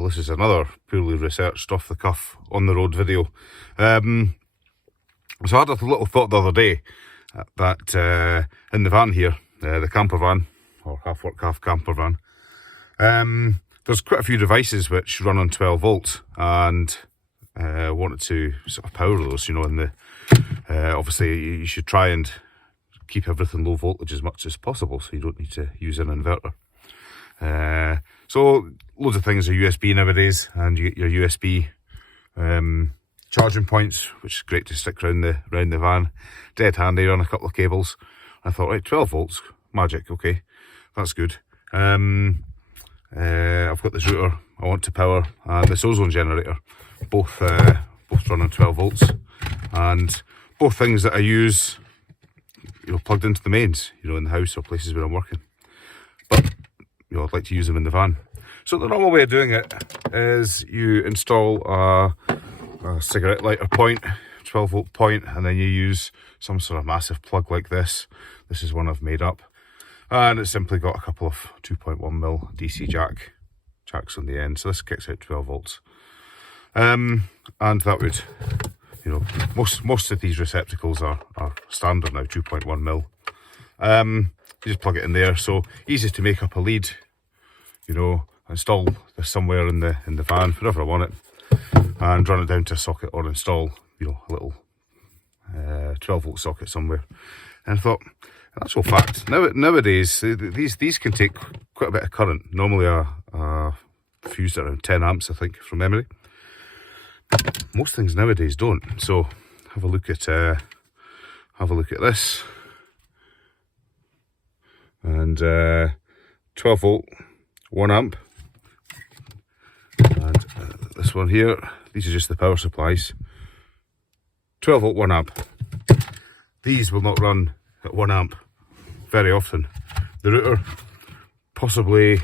well, this is another purely researched off the cuff on the road video. So I had a little thought the other day that in the van here, the camper van, or half work half camper van, there's quite a few devices which run on 12 volts, and wanted to sort of power those, you know, in the obviously you should try and keep everything low voltage as much as possible, so you don't need to use an inverter. So loads of things are USB nowadays, and you get your USB charging points, which is great to stick around the van. Dead handy, on a couple of cables. I thought, right, 12 volts, magic, okay, that's good. I've got this router I want to power, and this ozone generator, both run on 12 volts, and both things that I use, you know, plugged into the mains, you know, in the house or places where I'm working. But you know, I'd like to use them in the van. So the normal way of doing it is you install a cigarette lighter point, 12 volt point, and then you use some sort of massive plug like this. This is one I've made up, and it's simply got a couple of 2.1mm DC jacks on the end. So this kicks out 12 volts. And that would, you know, most of these receptacles are standard now, 2.1mm. You just plug it in there, so easy to make up a lead, you know, install this somewhere in the van, wherever I want it, and run it down to a socket, or install, you know, a little 12 volt socket somewhere. And I thought, in actual fact, nowadays these can take quite a bit of current. Normally a fused at around 10 amps, I think, from memory. Most things nowadays don't. So have a look at this, and 12 volt, 1 amp, and this one here. These are just the power supplies. 12 volt, 1 amp. These will not run at 1 amp very often. The router, possibly,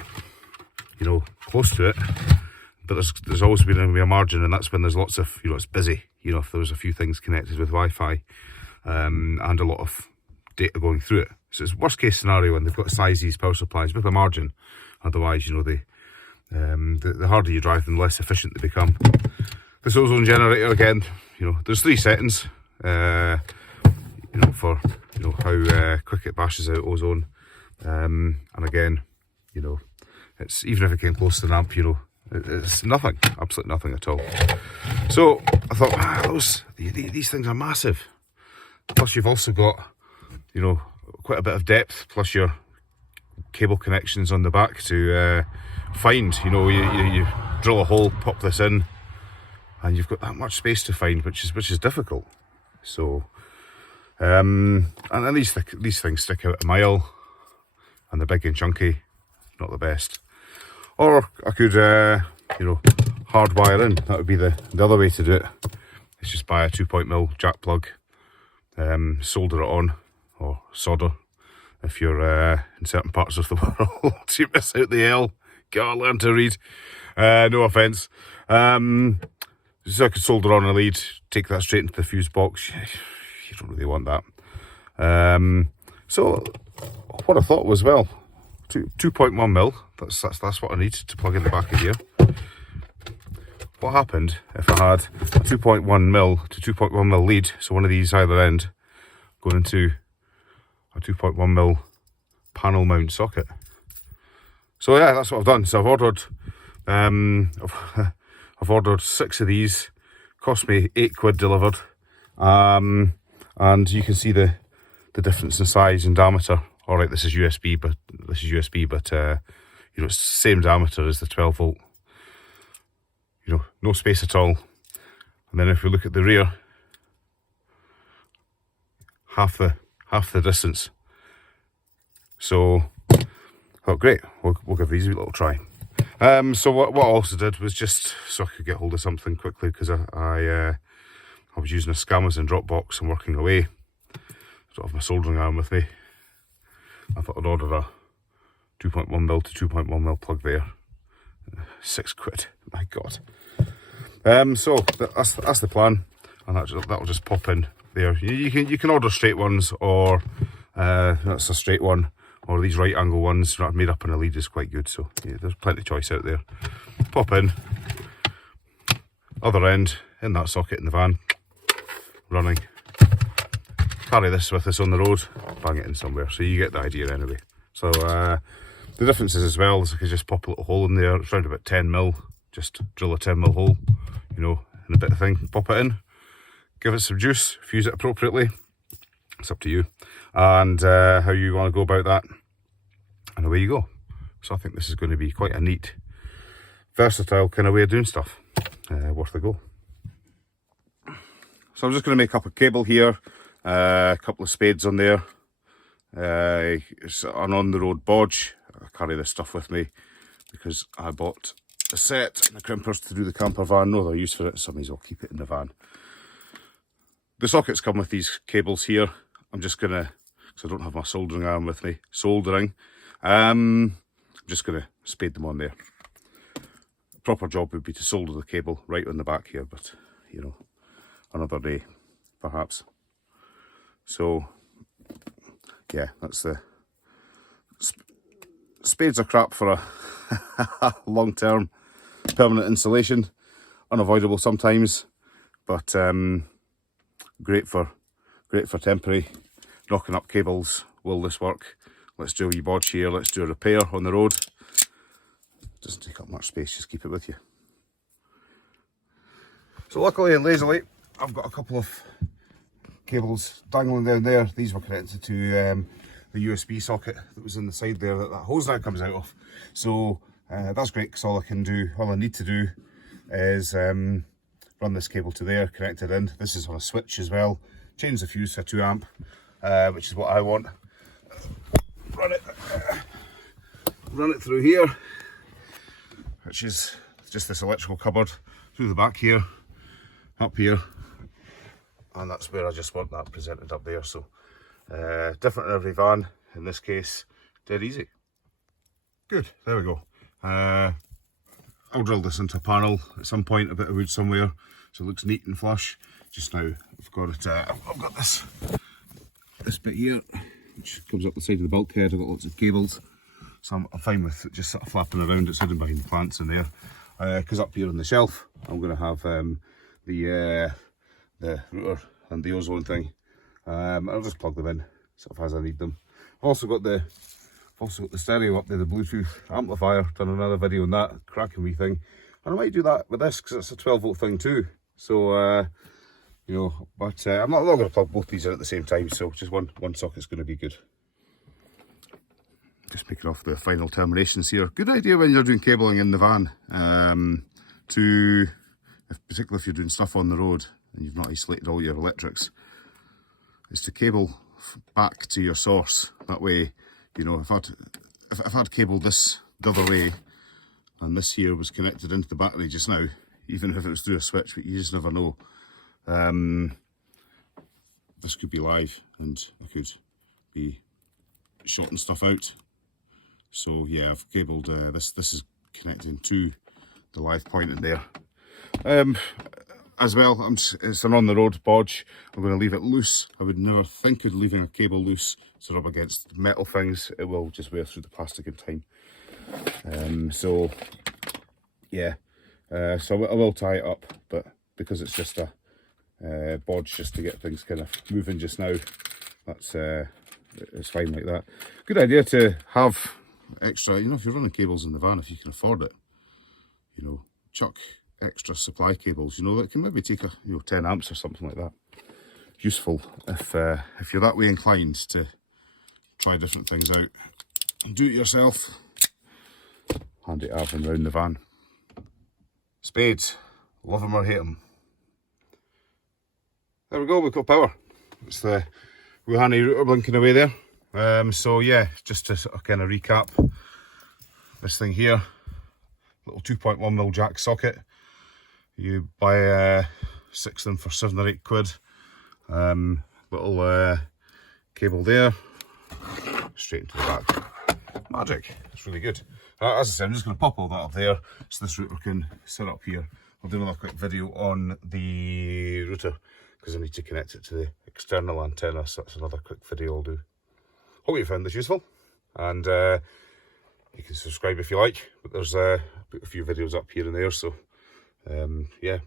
you know, close to it. But there's always been a margin, and that's when there's lots of, you know, it's busy. You know, if there was a few things connected with Wi-Fi, and a lot of data going through it. So it's worst case scenario when they've got to size these power supplies with a margin. Otherwise, you know, the harder you drive them, the less efficient they become. This ozone generator, again, you know, there's 3 settings, you know, for, you know, how quick it bashes out ozone. And again, you know, it's, even if it came close to an amp, you know, it's nothing, absolutely nothing at all. So I thought, these things are massive. Plus you've also got, you know, quite a bit of depth, plus your cable connections on the back to find. You know, you drill a hole, pop this in, and you've got that much space to find, which is difficult. So, and then these things stick out a mile, and they're big and chunky, not the best. Or I could, you know, hardwire in. That would be the other way to do it. It's just buy a 2.0mm jack plug, solder it on, or solder if you're in certain parts of the world. You miss out the L. Gotta learn to read. No offence. So I could solder on a lead, take that straight into the fuse box. You don't really want that. So what I thought was, well, 2.1mm, that's what I need to plug in the back of here. What happened if I had a 2.1mm to 2.1mm lead, so one of these either end, going into a 2.1mm panel mount socket? So yeah, that's what I've done. So I've ordered 6 of these, cost me £8 delivered, and you can see the difference in size and diameter. All right, this is USB, but you know, it's the same diameter as the 12 volt. You know, no space at all. And then if we look at the rear, half the distance. So, oh great, we'll give these a little try. So what I also did was just so I could get hold of something quickly, because I was using a Amazon Dropbox and working away. I don't have my soldering iron with me. I thought I'd order a 2.1mm to 2.1mm plug there. £6, my God. So that's the plan, and that'll just pop in there. You can order straight ones, or that's a straight one, or these right angle ones made up in a lead is quite good. So yeah, there's plenty of choice out there. pop in, other end in that socket in the van, running. Carry this with us on the road, bang it in somewhere. So you get the idea anyway. So the difference is as well is I could just pop a little hole in there. It's around about 10mm. Just drill a 10mm hole, you know, in a bit of thing. Pop it in, give it some juice, fuse it appropriately. It's up to you and how you want to go about that. And away you go. So I think this is going to be quite a neat, versatile kind of way of doing stuff. Worth a go. So I'm just going to make up a cable here, a couple of spades on there. It's an on-the-road bodge. I carry this stuff with me because I bought a set and the crimpers to do the camper van. No other use for it, so I may as well keep it in the van. The sockets come with these cables here. I'm just going to, because I don't have my soldering iron with me, I'm just going to spade them on there. Proper job would be to solder the cable right on the back here, but you know, another day perhaps. So yeah, that's the spades are crap for a long-term permanent installation, unavoidable sometimes, but great for temporary knocking up cables. Will this work? Let's do a wee bodge here, let's do a repair on the road. Doesn't take up much space, just keep it with you. So luckily and lazily, I've got a couple of cables dangling down there. These were connected to the USB socket that was in the side there that hose now comes out of. So that's great, because all I need to do is run this cable to there, connect it in. This is on a switch as well. Change the fuse to a 2 amp, which is what I want. Run it through here, which is just this electrical cupboard, through the back here, up here, and that's where I just want that presented up there. So different in every van, in this case dead easy. Good, there we go. I'll drill this into a panel at some point, a bit of wood somewhere, so it looks neat and flush. Just now I've got it, I've got this bit here which comes up the side of the bulkhead. I've got lots of cables, so I'm fine with it just sort of flapping around. It's hidden behind the plants in there, because up here on the shelf I'm going to have the router and the ozone thing. I'll just plug them in sort of as I need them. I've also got the stereo up there, the Bluetooth amplifier. Done another video on that, cracking wee thing, and I might do that with this because it's a 12-volt thing too. So you know, but I'm not going to plug both these in at the same time, so just one socket's going to be good. Just making off the final terminations here. Good idea when you're doing cabling in the van, particularly if you're doing stuff on the road and you've not isolated all your electrics, is to cable back to your source. That way, you know, if I'd cabled this the other way and this here was connected into the battery just now, even if it was through a switch, but you just never know. This could be live and I could be shorting stuff out. So yeah, I've cabled this is connecting to the live point in there. As well, it's an on-the-road bodge. I'm going to leave it loose. I would never think of leaving a cable loose to rub against metal things. It will just wear through the plastic in time. So yeah, so I will tie it up, but because it's just a bodge just to get things kind of moving just now, that's it's fine like that. Good idea to have extra, you know, if you're running cables in the van, if you can afford it, you know, chuck extra supply cables, you know, that can maybe take 10 amps or something like that. Useful if you're that way inclined to try different things out and do it yourself. Handy to have them around the van. Spades, love them or hate them. There we go, we've got power. It's the Wuhani router blinking away there. So yeah, just to sort of kind of recap, this thing here, little 2.1mm jack socket. You buy 6 of them for 7 or 8 quid. Little cable there, straight into the back. Magic, it's really good. As I said, I'm just going to pop all that up there so this router can sit up here. I'll do another quick video on the router because I need to connect it to the external antenna, so that's another quick video I'll do. Hope you found this useful, and you can subscribe if you like, but there's put a few videos up here and there, so yeah,